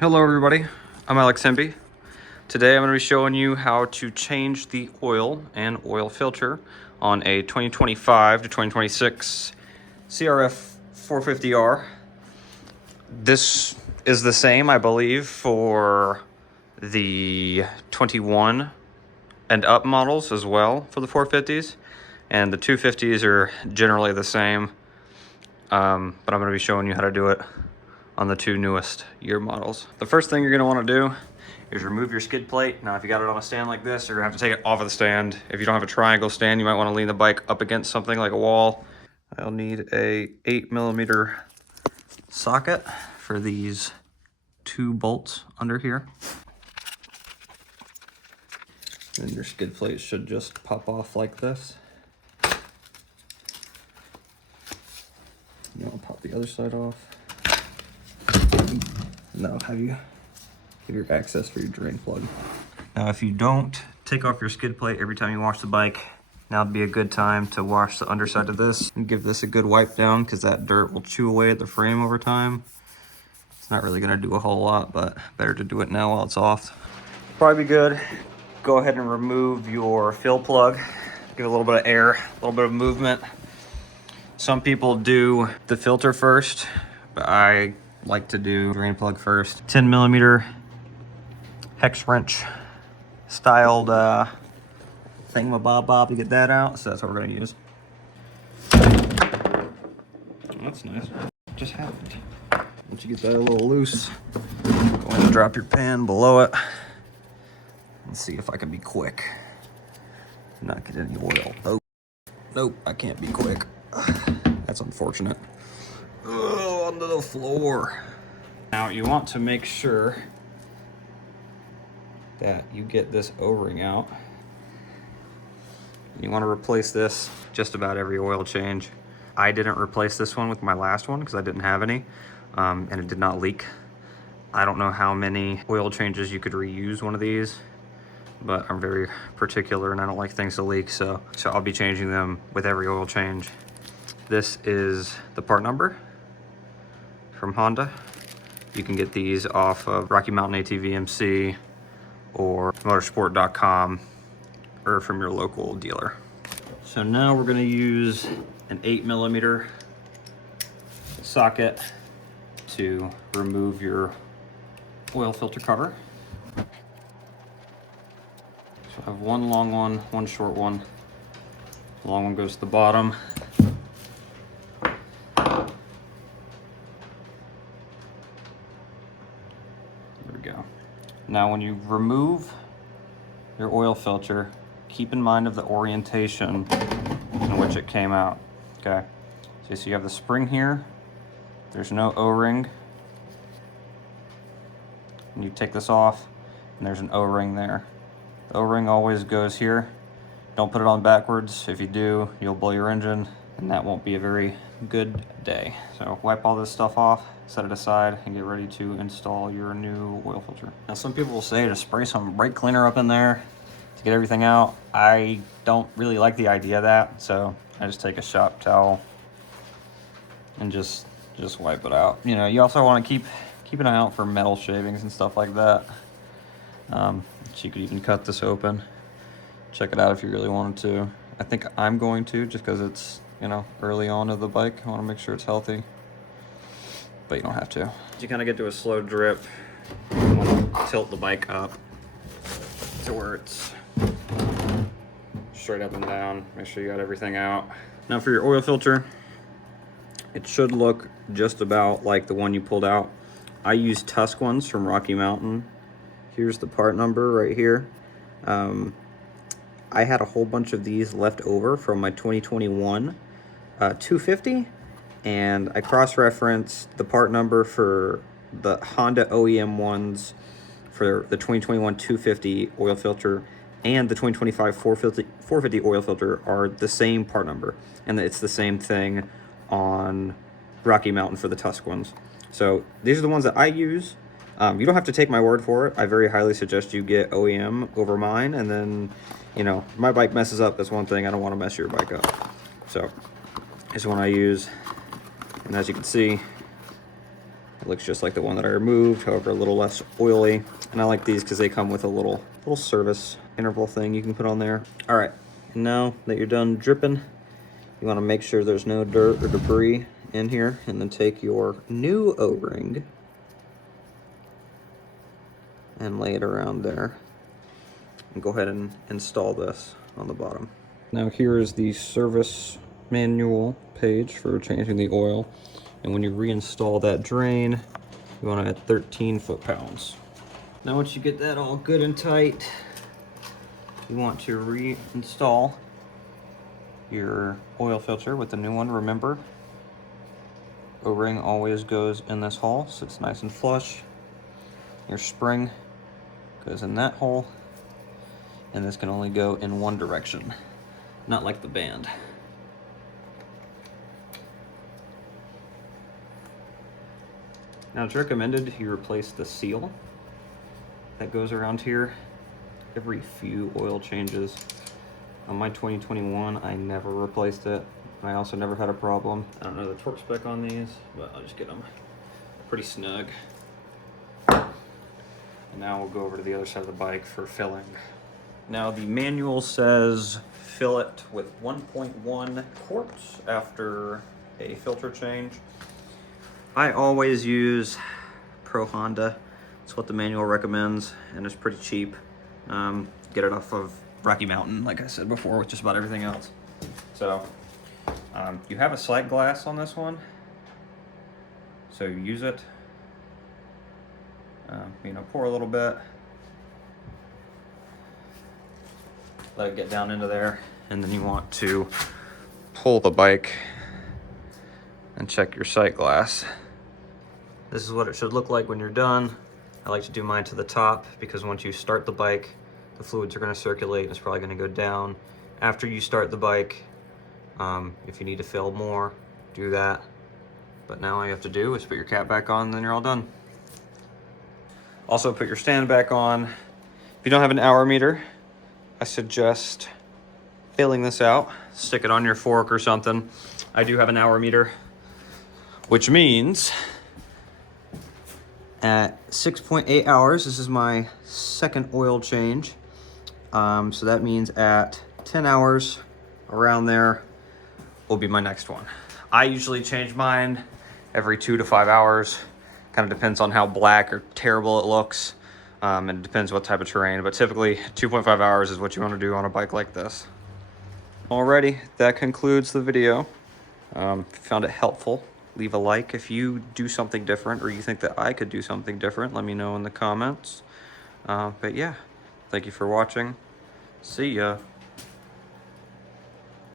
Hello everybody, I'm Alex Hemby. Today I'm going to be showing you how to change the oil and oil filter on a 2025 to 2026 CRF 450R. This is the same, I believe, for the 21 and up models as well for the 450s, and the 250s are generally the same, but I'm going to be showing you how to do it on the two newest year models. The first thing you're going to want to do is remove your skid plate. Now, if you got it on a stand like this, you're going to have to take it off of the stand. If you don't have a triangle stand, you might want to lean the bike up against something like a wall. I'll need a 8mm socket for these two bolts under here. And your skid plate should just pop off like this. You want to pop the other side off. And that'll have you give your access for your drain plug. Now, if you don't take off your skid plate every time you wash the bike, now would be a good time to wash the underside of this and give this a good wipe down, because that dirt will chew away at the frame over time. It's not really going to do a whole lot, but better to do it now while it's off. Probably be good. Go ahead and remove your fill plug. Give it a little bit of air, a little bit of movement. Some people do the filter first, but I like to do drain plug first. 10mm hex wrench styled thingamabob to get that out. So that's what we're gonna use. Oh, that's nice. Just happened. Once you get that a little loose, go ahead and drop your pan below it. Let's see if I can be quick. Not get any oil. Oh, nope, I can't be quick. That's unfortunate. Oh, onto the floor. Now you want to make sure that you get this O-ring out. You want to replace this just about every oil change. I didn't replace this one with my last one because I didn't have any, and it did not leak. I don't know how many oil changes you could reuse one of these, but I'm very particular and I don't like things to leak, so I'll be changing them with every oil change. This is the part number from Honda. You can get these off of Rocky Mountain ATVMC or motorsport.com or from your local dealer. So now we're going to use an 8mm socket to remove your oil filter cover. So I have one long one, one short one. The long one goes to the bottom. Go. Now when you remove your oil filter, keep in mind of the orientation in which it came out. Okay, so you have the spring here, there's no O-ring, and you take this off and there's an O-ring there. The O-ring always goes here. Don't put it on backwards. If you do, you'll blow your engine and that won't be a very good day. So wipe all this stuff off, set it aside, and get ready to install your new oil filter. Now, some people will say to spray some brake cleaner up in there to get everything out. I don't really like the idea of that, so I just take a shop towel and just wipe it out. You know, you also want to keep an eye out for metal shavings and stuff like that. So you could even cut this open. Check it out if you really wanted to. I think I'm going to, just because it's, you know, early on of the bike. I want to make sure it's healthy, but you don't have to. You kind of get to a slow drip. You want to tilt the bike up to where it's straight up and down. Make sure you got everything out. Now for your oil filter, it should look just about like the one you pulled out. I use Tusk ones from Rocky Mountain. Here's the part number right here. I had a whole bunch of these left over from my 2021 250, and I cross-referenced the part number for the Honda OEM ones for the 2021 250 oil filter and the 2025 450 oil filter are the same part number, and it's the same thing on Rocky Mountain for the Tusk ones. So these are the ones that I use. You don't have to take my word for it. I very highly suggest you get OEM over mine, and then, you know, if my bike messes up, that's one thing. I don't want to mess your bike up. So this is one I use, and as you can see, It looks just like the one that I removed, however a little less oily. And I like these because they come with a little service interval thing you can put on there. All right, now that you're done dripping, you want to make sure there's no dirt or debris in here, and then take your new O-ring and lay it around there. And go ahead and install this on the bottom. Now here is the service manual page for changing the oil. And when you reinstall that drain, you want to add 13 foot-pounds. Now once you get that all good and tight, you want to reinstall your oil filter with the new one. Remember, O-ring always goes in this hole, so it's nice and flush. Your spring goes in that hole, and this can only go in one direction, not like the band. Now it's recommended you replace the seal that goes around here every few oil changes. On my 2021, I never replaced it. I also never had a problem. I don't know the torque spec on these, but I'll just get them pretty snug. And now we'll go over to the other side of the bike for filling. Now the manual says fill it with 1.1 quarts after a filter change. I always use Pro Honda. It's what the manual recommends, and it's pretty cheap. Get it off of Rocky Mountain, like I said before, with just about everything else. So you have a sight glass on this one, so you use it. Pour a little bit, let it get down into there, and then you want to pull the bike and check your sight glass. This is what it should look like when you're done. I like to do mine to the top because once you start the bike, the fluids are going to circulate and it's probably going to go down. After you start the bike, if you need to fill more, do that. But now all you have to do is put your cap back on, and then you're all done. Also put your stand back on. If you don't have an hour meter, I suggest filling this out. Stick it on your fork or something. I do have an hour meter, which means at 6.8 hours, this is my second oil change. So that means at 10 hours, around there, will be my next one. I usually change mine every 2 to 5 hours. Kind of depends on how black or terrible it looks. And it depends what type of terrain, but typically 2.5 hours is what you want to do on a bike like this. Alrighty, that concludes the video. If you found it helpful, leave a like. If you do something different or you think that I could do something different, let me know in the comments. But yeah, thank you for watching. See ya.